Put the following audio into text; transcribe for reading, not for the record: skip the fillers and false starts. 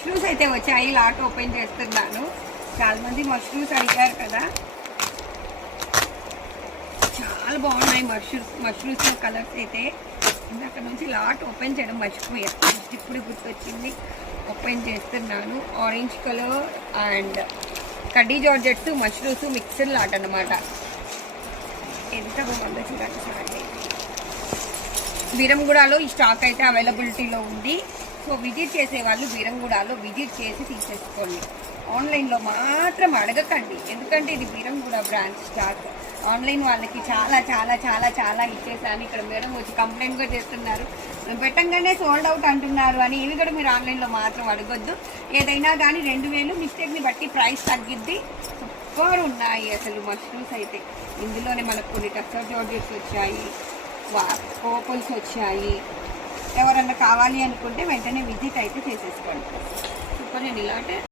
Mushrooms అయితే వచ్చాయి, lot open చేస్తున్నాను. చాలా మంది మష్రూమ్స్ అడిగారు కదా, చాలా బాగున్నాయి మష్రూమ్స్ కలర్స్ అయితే. ఇందాక నుంచి లాట్ ఓపెన్ చేయడం మర్చిపోయాను, ఇప్పుడు గుర్తొచ్చింది, ఓపెన్ చేస్తున్నాను. ఆరెంజ్ కలర్ అండ్ కడ్డీ జార్జెట్స్ మష్రూమ్స్ మిక్స్డ్ లాట్ అన్నమాట. ఎంత బాగుందో చూడండి. సారీ, బీరంగూడలో ఈ స్టాక్ అయితే అవైలబిలిటీలో ఉంది. సో విజిట్ చేసే వాళ్ళు బీరంగూడలో విజిట్ చేసి తీసేసుకోండి. ఆన్లైన్లో మాత్రం అడగకండి, ఎందుకంటే ఇది బీరంగూడ బ్రాంచ్ స్టాక్. ఆన్లైన్ వాళ్ళకి చాలా చాలా చాలా చాలా ఇచ్చేసాను. ఇక్కడ మేడం వచ్చి కంప్లైంట్ కూడా చేస్తున్నారు, పెట్టంగానే సోల్డ్ అవుట్ అంటున్నారు అని. ఇవి కూడా మీరు ఆన్లైన్లో మాత్రం అడగొద్దు. ఏదైనా కానీ 2000 మిస్టేక్ని బట్టి ప్రైస్ తగ్గిద్ది. సూపర్ ఉన్నాయి అసలు మష్రూమ్స్ అయితే. ఇందులోనే మనకు కొన్ని టెక్స్చర్ జార్జెట్స్ వచ్చాయి, కోపల్స్ వచ్చాయి. ఎవరన్నా కావాలి అనుకుంటే వెంటనే విజిట్ అయితే చేసేసుకోండి. సూపర్ అండి. ఇలాంటి